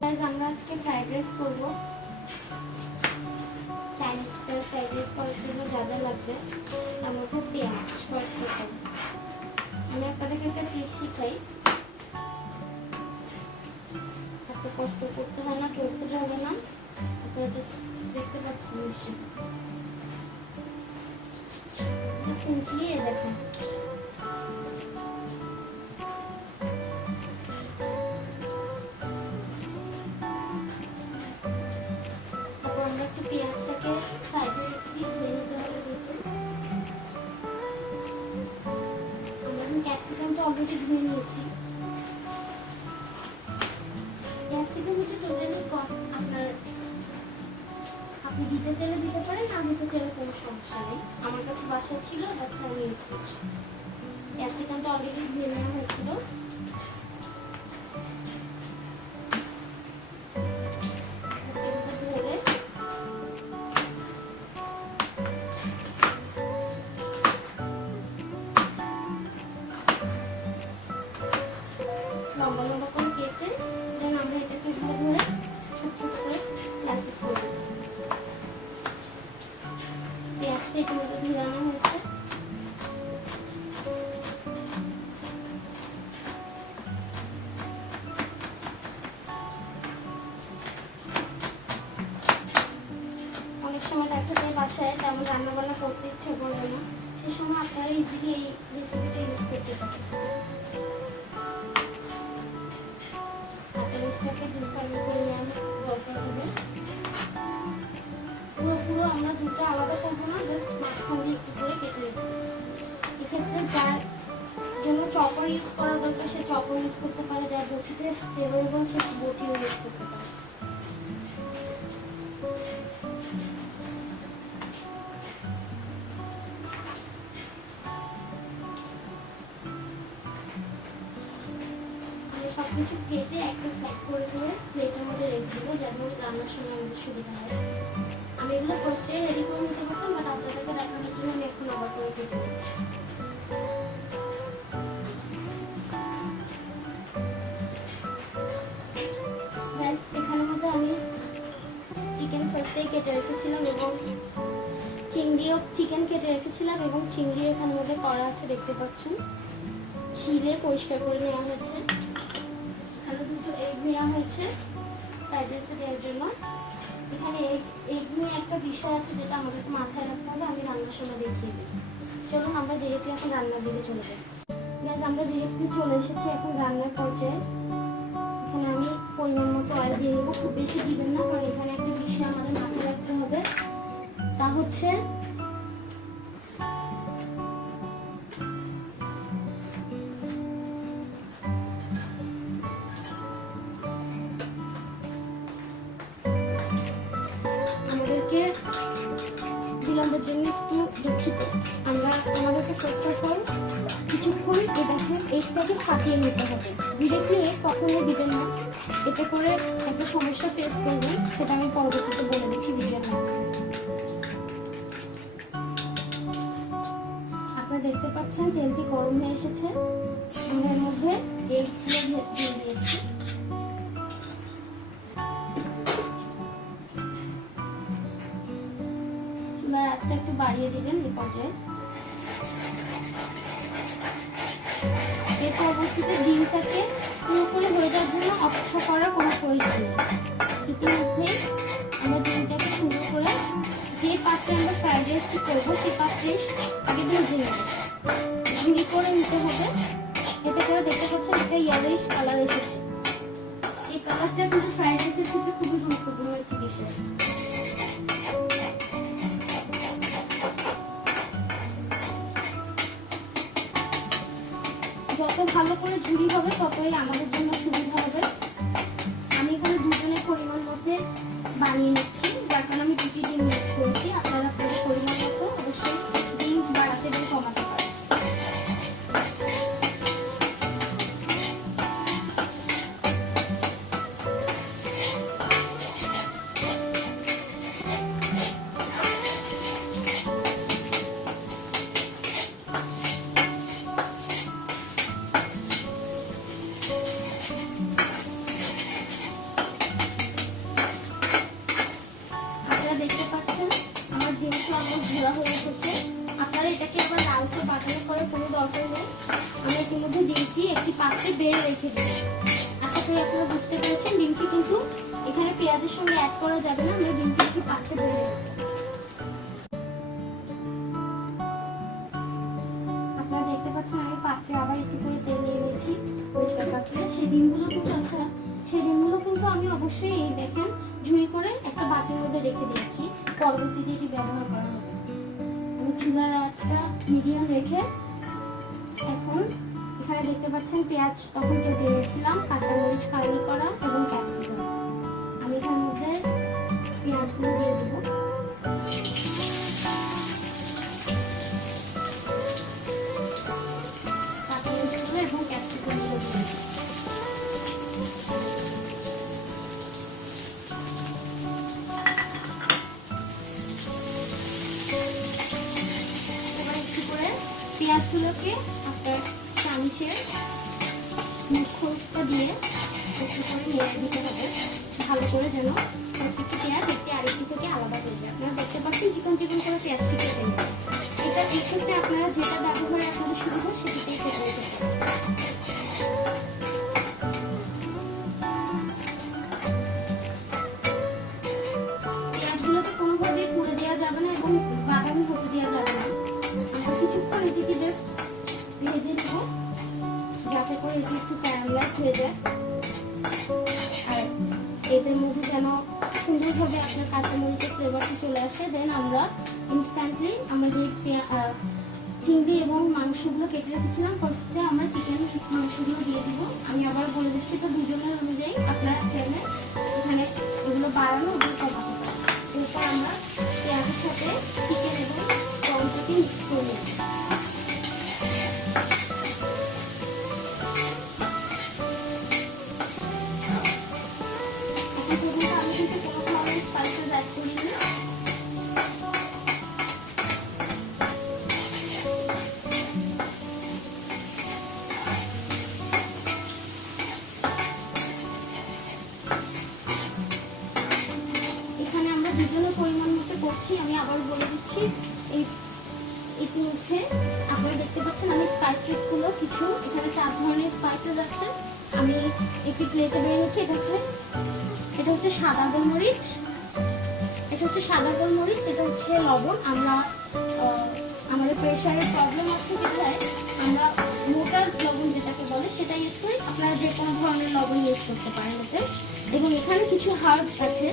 Guys আমরা আজকে fried rice করব। চাইনিজ স্টাইল ফ্রাইড রাইস করার জন্য যা যা লাগবে তার মধ্যে পেঁয়াজ ফার্স্ট অফ অল। আমি আপনাদেরকে একটা ট্রিক শিখাই, এত কষ্ট করতে হয় না, করতে হবে না, আপনারা জাস্ট দেখতে পাচ্ছেন নিশ্চয়ই। সিম্পলি দেখেন, পেঁয়াজটাকে সাইডে রেখে ধুয়ে নিতে হবে। যেহেতু আমরা ক্যাপসিকামটা অলরেডি ধুয়ে নিয়েছি। ক্যাপসিকাম হচ্ছে টোটালি আপনি দিতে চাইলে দিতে পারেন, না দিতে চাইলে কোনো সমস্যা নেই। আমার কাছে বাসা ছিল, বাচ্চা আমি ইউজ করছি। ক্যাপসিকামটা অলরেডি ধুয়ে নেওয়া হয়েছিল। লম্বা লম্বা করে কেটে দেন আমরা এটাকে ধরে ধরে ছোট ছোট করে স্লাইসেস করব। পেঁয়াজটা একটু মতো ধুলানো হয়েছে। অনেক সময় দেখা যায় বাসায় তেমন রান্নাবান্না করতে ইচ্ছে করবে না, সে সময় আপনারা ইজিলি এই রেসিপিটা ইউজ করতে পারেন। মরিচটাকে দুইভাবে পরিমাণ দরকার হবে। পুরো আমরা দুটো আলাদা করবো না, জাস্ট মাঝখান দিয়ে একটু করে কেটে রেখে। এক্ষেত্রে যার জন্য চপার ইউজ করা দরকার সে চপার ইউজ করতে পারে, যার বটিতে ফেভারেবল সে বটিও ইউজ করতে পারে। সবকিছু কেটে একটা সাইড করে দিয়ে প্লেটের মধ্যে রেখে দেবো, যেন রান্নার সময় আমাদের সুবিধা হয়। আমি এগুলো ফার্স্টে রেডি করে নিতে পারতাম, বাট আপনাদেরকে দেখানোর জন্য আমি এখন আবার করে কেটে নিচ্ছি। এখানের মধ্যে আমি চিকেন ফার্স্টেই কেটে রেখেছিলাম এবং চিকেন কেটে রেখেছিলাম এবং চিংড়িও এখানের মধ্যে করা আছে, দেখতে পাচ্ছেন। ছিলে পরিষ্কার করে নেওয়া হয়েছে। দুটো এগ নেওয়া হয়েছে ফ্রাইড রাইসে দেওয়ার জন্য। এখানে এগ নিয়ে একটা বিষয় আছে যেটা আমাদেরকে মাথায় রাখতে হবে, আমি রান্নার সময় দেখিয়ে দিই। চলুন আমরা ডিরেক্টলি এখন রান্নার দিকে চলে যাই। গাইস আমরা ডিরেক্টলি চলে এসেছি এখন রান্নার পর্যায়ে। এখানে আমি পরিমাণ মতো অয়েল দিয়ে নেবো, খুব বেশি দিবেন না, কারণ এখানে একটা বিষয় আমাদের মাথায় রাখতে হবে, তা হচ্ছে বিলম্বের জন্য একটু দুঃখিত। আমাদেরকে ফার্স্ট অফ অল কিছুক্ষণ এগটাকে ফাটিয়ে নিতে হবে। ডিরেক্টলি এগ কখনোই দিবেন না, এতে করে একটা সমস্যা ফেস করবেন, সেটা আমি পরবর্তীতে বলে দিচ্ছি ভিডিওর লাস্টে। আপনারা দেখতে পাচ্ছেন তেলটি গরম হয়ে এসেছে, আমরা এর মধ্যে এগগুলো দিয়ে দিয়েছি। আঁচটা একটু বাড়িয়ে দিবেন এই পর্যায়ে। এর পরবর্তীতে ডিমটাকে পুরোপুরি হয়ে যাওয়ার জন্য অপেক্ষা করার কোনো প্রয়োজন নেই। ইতিমধ্যেই আমরা ডিমটাকে সুন্দর করে যে পাত্রে আমরা ফ্রাইড রাইসটি করবো সেই পাত্রে আগে ভেজে নেব, ঝুড়ি করে নিতে হবে। এতে করে দেখতে পাচ্ছেন একটা ইয়েলোইশ কালার এসেছে। এই কালারটা কিন্তু ফ্রাইড রাইসের ক্ষেত্রে খুবই গুরুত্বপূর্ণ একটি বিষয়। যত ভালো করে ঝুড়ি হবে ততই আমাদের জন্য সুবিধা হবে। আমি এখানে দুজনের পরিমাণ মধ্যে বানিয়ে নিচ্ছি, যার কারণে আমি দুটি ডিম ইউজ করেছি। আপনারা পরিমাণ মতো অবশ্যই ডিম বাড়াতে এবং কমাতে পারেন। পাত্রে বেড়ে রেখে দিই। আশা করি আপনারা বুঝতে পেরেছেন। ডিমটি কিন্তু এখানে পেঁয়াজের সঙ্গে অ্যাড করা যাবে না, আমরা ডিমটি একটু পাত্রে বেড়ে রাখবো। আপনারা দেখতে পাচ্ছেন আমি পাত্রে আবার একটু করে তেল নিয়ে নিয়েছি পরিষ্কার পাত্রে। সেই ডিমগুলো কিন্তু আমি অবশ্যই এই দেখেন ঝুড়ি করে একটা বাটির মধ্যে রেখে দিয়েছি, পরবর্তীতে এটি ব্যবহার করা হবে। আমি চুলার আঁচটা মিডিয়াম রেখে এখন এখানে দেখতে পাচ্ছেন পেঁয়াজ তখন কেটে নিয়েছিলাম, কাঁচামরিচ ফালি করা এবং ক্যাপসিকাম। আমি এখানে মধ্যে পেঁয়াজগুলো দিয়ে দেবো। কাঁচামরিচগুলো এবং ক্যাপসিকামগুলো দিয়ে দেবো। এবার একটু করে পেঁয়াজগুলোকে আপনার চামচের মুখটা দিয়ে একটু করে নেড়ে দিতে হবে ভালো করে, যেন প্রত্যেকটি পেঁয়াজ একটি আরেকটি থেকে আলাদা হয়ে যায়। আপনারা দেখতে পাচ্ছেন চিকন চিকন করে পেঁয়াজটি কেটে নেবেন। এটা এই ক্ষেত্রে আপনারা যেটা ব্যবহারে আপনাদের সুবিধা সেটিতেই কেটে নিতে পারেন। পেঁয়াজগুলোকে কোনোভাবেই পুড়ে দেওয়া যাবে না এবং বাদামি হতে দেওয়া যাবে না। আমরা কিছুক্ষণ এটিকে জাস্ট ভেজে নেব যাতে করে এটি একটু ক্যারামেলাইজ হয়ে যায়, আর এদের মধ্যে যেন সুন্দরভাবে আপনার কাঁচামরিচের ফ্লেভারটি চলে আসে। দেন আমরা ইনস্ট্যান্টলি আমাদের চিংড়ি এবং মাংসগুলো কেটে রেখেছিলাম, ফার্স্টে আমরা চিকেন মাংসগুলো দিয়ে দিব। আমি আবার বলে দিচ্ছি এটা দুজনের অনুযায়ী, আপনারা চাইলে এখানে এগুলো বাড়ানো ওগুলো কমাতে পারেন। এরপর আমরা পেঁয়াজের সাথে চিকেন এবং টমেটোকে মিক্স করে নেব। দুজনের পরিমাণ মতো করছি, আমি আবার বলে দিচ্ছি। ইতিমধ্যে আপনারা দেখতে পাচ্ছেন আমি স্পাইসেসগুলো কিছু এখানে 4 ধরনের স্পাইসেস আছে আমি একটি প্লেটে বের হচ্ছে। এটা হচ্ছে সাদা গোলমরিচ, এটা হচ্ছে লবণ। আমরা আমাদের প্রেশারের প্রবলেম আছে যেটায় আমরা মোটা লবণ যেটাকে বলে সেটা ইউজ করি, আপনারা যে কোনো ধরনের লবণ ইউজ করতে পারেন এতে। এবং এখানে কিছু হার্বস আছে,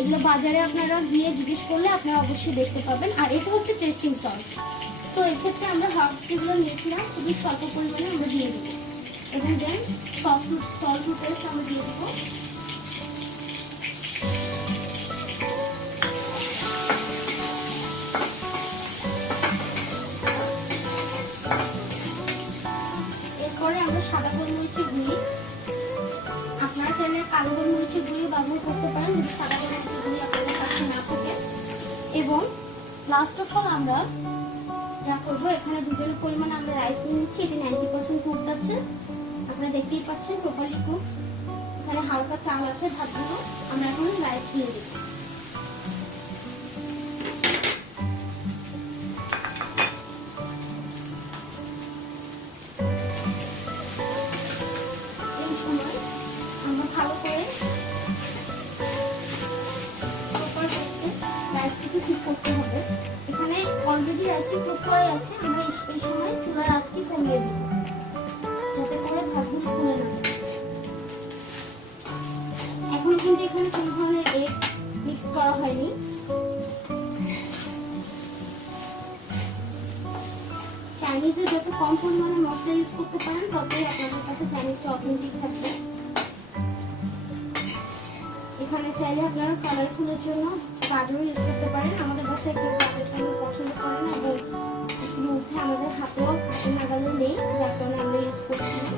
এগুলো বাজারে আপনারা গিয়ে জিজ্ঞেস করলে আপনারা অবশ্যই দেখতে পাবেন। আর এটা হচ্ছে টেস্টিং সল্ট। তো এক্ষেত্রে আমরা হার্বসগুলো নিয়েছিলাম খুবই স্বল্প পরিমাণে আমরা দিয়ে দেবো এবং দেন সল্ট পেস্ট আমরা দিয়ে দেবো। এরপরে আমরা সাদা গোলমরিচের গুঁড়ি, আপনারা চাইলে কালো গোলমরিচের গুঁড়ি ব্যবহার করতে পারেন যদি সাদা গোলমরিচের গুঁড়ি আপনাদের কাছে না থাকে। এবং লাস্ট অফ অল আমরা যা করবো, এখানে দুজনের পরিমাণে আমরা রাইস নিয়ে নিচ্ছি। এটি 90% কুকড আছে, আপনারা দেখতেই পাচ্ছেন প্রপারলি কুক। এখানে হালকা চাল আছে ভাতগুলো, আমরা এখন রাইস দিয়ে দিই। এই সময় আমরা ভালো করে রাইসটিকে কুক করতে হবে। এখানে অলরেডি রাইসটি কুক করাই আছে, আমরা এই সময় চুলার আঁচটি কমিয়ে দেব যাতে করে ভাতগুলো ফুলে না যায়। এখন কিন্তু এখানে কোনো ধরনের এগ মিক্স করা হয়নি। চাইনিজে যত কম পরিমাণে মশলা ইউজ করতে পারেন ততই আপনাদের কাছে চাইনিজটা অথেন্টিক থাকবে। এখানে চাইলে আপনারা কালারফুলের জন্য গাজর ইউজ করতে পারেন। আমাদের বাসায় কেউ গাজরটা আমরা পছন্দ করে না এবং এর মধ্যে আমাদের হাতেও নাগালে নেই, যার কারণে আমরা ইউজ করছি না।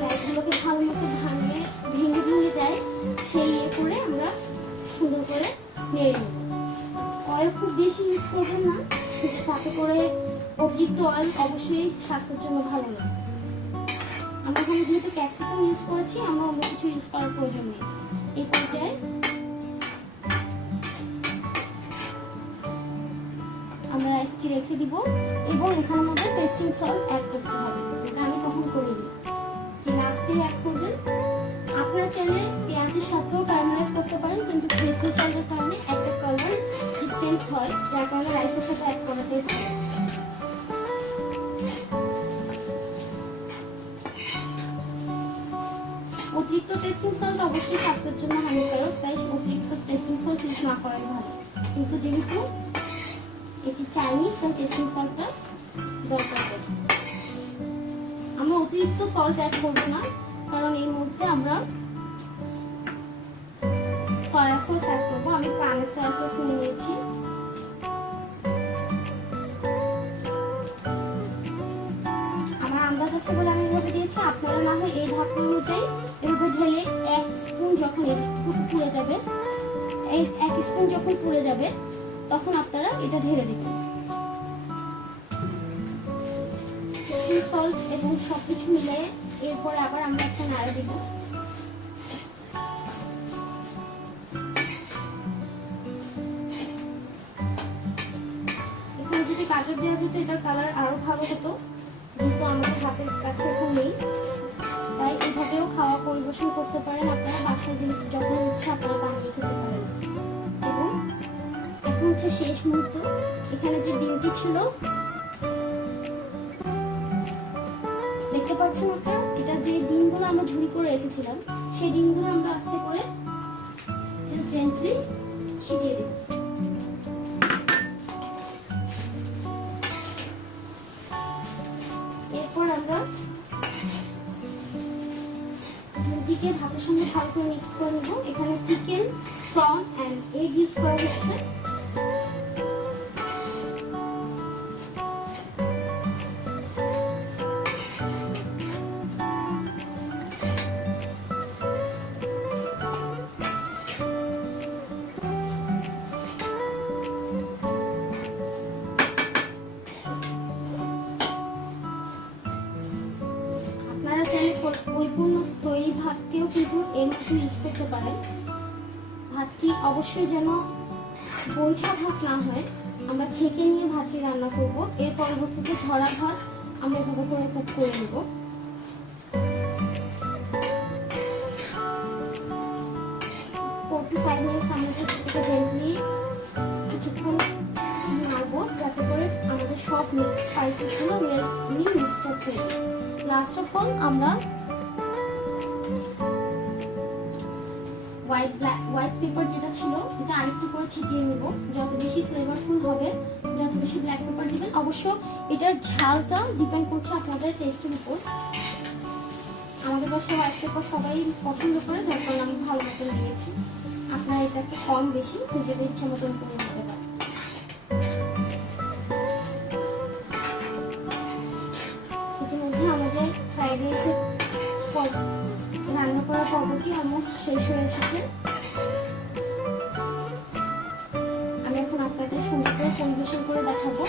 রাইসগুলোকে ভালো মতো ভেঙে যায় সেই করে আমরা সুন্দর করে নেড়ে নেব। অয়েল খুব বেশি ইউজ করবেন না, তাতে করে অতিরিক্ত অয়েল অবশ্যই স্বাস্থ্যের জন্য ভালো না। আমরা এখানে যেহেতু ক্যাপসিকাম ইউজ করেছি, আমরা অন্য কিছু ইউজ করার প্রয়োজন নেই। এই পর্যায়ে আমরা রাইসটি মিষ্টি রেখে দিব এবং এখানের মধ্যে টেস্টিং সল্ট অ্যাড করতে হবে, যেটা আমি তখন করিনি, যে লাস্টে অ্যাড করবেন। আপনারা চাইলে পেঁয়াজের সাথেও ক্যারামেলাইজ করতে পারেন, কিন্তু টেস্টিং সল্টের কারণে একটা কালার ডিস্টেন্স হয়, যার কারণে রাইসের সাথে অ্যাড করাতেই হবে। অতিরিক্ত টেস্টিং সল্ট অবশ্যই স্বাস্থ্যের জন্য হানিকারক, তাই অতিরিক্ত টেস্টিং সল্ট ইউজ না করাই ভালো। কিন্তু যেহেতু এটি চাইনিজ, তাই টেস্টিং সল্টটা দরকার পড়ে। আমরা অতিরিক্ত সল্ট অ্যাড করব না, কারণ এর মধ্যে আমরা সয়া সস অ্যাড করবো। আমি প্রাণের সয়া সস নিয়ে নিয়েছি। আমার আন্দাজ আছে বলে আমি এভাবে দিয়েছি, আপনারা না হয় এই ঢাকনা অনুযায়ী এভাবে ঢেলে 1 স্পুন যখন একটু পুড়ে যাবে, এই 1 স্পুন যখন পুড়ে যাবে তখন আপনারা এটা ঢেলে দিবেন। সল্ট এবং সবকিছু মিলে এরপর আবার আমরা একটা নাড়া দিব। এখানে যদি গাজর দেওয়া যেত এটার কালার আরো ভালো হতো, যেহেতু আমাদের হাতের কাছে এখন নেই, তাই এভাবেও খাওয়া পরিবেশন করতে পারেন আপনারা বাসায়, যখন ইচ্ছা আপনারা বানিয়ে খেতে পারেন। এবং এখন হচ্ছে শেষ মুহূর্ত। এখানে যে ডিমটি ছিল দেখতে পাচ্ছেন আপনারা, এটা যে ডিমগুলো আমরা ঝুরি করে রেখেছিলাম, সেই ডিমগুলো আমরা আস্তে করে জাস্ট জেন্টলি ছিটিয়ে দেব। এরপর আমরা ডিমটিকে ভাতের সঙ্গে ভালো করে মিক্স করে নেব। এখানে chicken, prawn and egg use করা হচ্ছে। পরিপূর্ণ তৈরি ভাতকেও কিন্তু এর মধ্যে ইউজ করতে পারেন। ভাতটি অবশ্যই যেন বৈঠা ভাত না হয়, আমরা ছেঁকে নিয়ে ভাতটি রান্না করব। এর পরবর্তীতে ঝরা ভাত আমরা এভাবে করে কুক করে নেব। 4 to 5 মিনিট আমরা সেটাকে জেন্টলি কিছুক্ষণ নাড়বো, যাতে করে আমাদের সব স্পাইসেসগুলো মিক্সড আপ হয়ে যায়। লাস্ট অফ অল আমরা হোয়াইট পেপার যেটা ছিল এটা আরেকটু করে ছিটিয়ে নেব। যত বেশি ফ্লেভারফুল হবে, যত বেশি ব্ল্যাক পেপার দিবেন। অবশ্য এটার ঝালটা ডিপেন্ড করছে আপনাদের টেস্টের উপর। আমাদের বাসায় হোয়াইট পেপার সবাই পছন্দ করে, যার কারণে আমি ভালো মতন দিয়েছি। আপনারা এটাকে কম বেশি নিজেদের ইচ্ছা মতন করে নিতে পারেন। ইতিমধ্যে আমাদের ফ্রাইড রাইসের রান্না করার পর্বটি অলমোস্ট শেষ হয়ে এসেছে। আমি এখন আপনাদের সুন্দর করে পরিবেশন করে দেখাবো।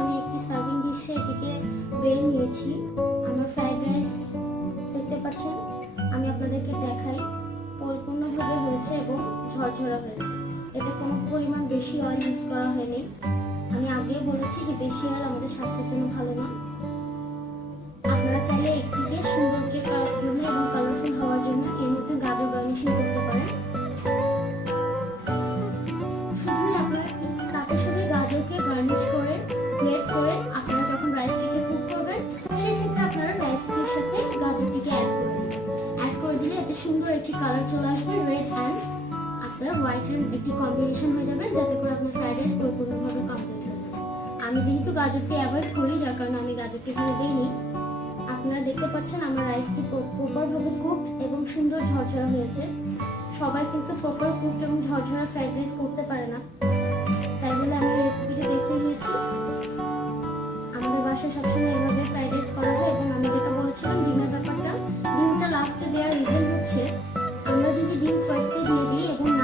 আমি একটি সার্ভিং ডিশে এটিকে বেড়ে নিয়েছি। আমার ফ্রাইড রাইস দেখতে পাচ্ছেন, আমি আপনাদেরকে দেখাই, পরিপূর্ণভাবে হয়েছে এবং ঝরঝরা হয়েছে। এতে কোনো পরিমাণ বেশি অয়েল ইউজ করা হয়নি। আমি আগেই বলেছি যে বেশি অয়েল আমাদের স্বাস্থ্যের জন্য ভালো না। আপনারা চাইলে একটিকে সৌন্দর্যের জন্য এবং কালারফুল হওয়ার জন্য এর মধ্যে গাজর গার্নিশিং করতে পারেন। গাজরকে গার্নিশ করে গ্রেট করে আপনারা যখন রাইসটিকে কুক করবেন, সেই ক্ষেত্রে আপনারা রাইসটির সাথে গাজরটিকে অ্যাড করে দিলে এতে সুন্দর একটি কালার চলে আসবে, রেড অ্যান্ড আপনার হোয়াইটের একটি কম্বিনেশন হয়ে যাবে, যাতে করে আপনার ফ্রাইড রাইস পরিপূর্ণভাবে কমপ্লিট হয়ে যাবে। আমি যেহেতু গাজরকে অ্যাভয়েড করি, যার কারণে আমি গাজরটি এখানে দিইনি। আপনারা দেখতে পাচ্ছেন আমার রাইসটি প্রপারভাবে কুকড এবং সুন্দর ঝরঝরা হয়েছে। সবাই কিন্তু প্রপার কুকড এবং ঝরঝরা ফ্রাইড রাইস করতে পারে না, তাই বলে আমি রেসিপিটি দেখিয়ে দিয়েছি। আমাদের বাসায় সবসময় এভাবে ফ্রাইড রাইস করা হয়। এবং আমি যেটা বলেছিলাম ডিমের ব্যাপারটা, ডিমটা লাস্টে দেওয়ার রিজন হচ্ছে, আমরা যদি ডিম ফার্স্টে দিয়ে দিই এবং না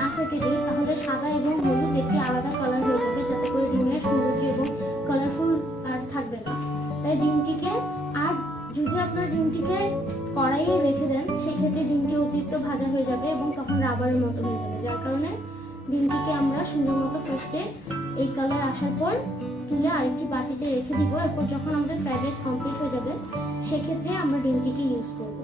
রাবারের মতো হয়ে যাবে, যার কারণে ডিমটিকে আমরা সুন্দর মতো ফার্স্টে এই কালার আসার পর তুলে আরেকটি বাটিতে রেখে দিব। এরপর যখন আমাদের ফ্রাইড রাইস কমপ্লিট হয়ে যাবে সেক্ষেত্রে আমরা ডিমটিকে ইউজ করব।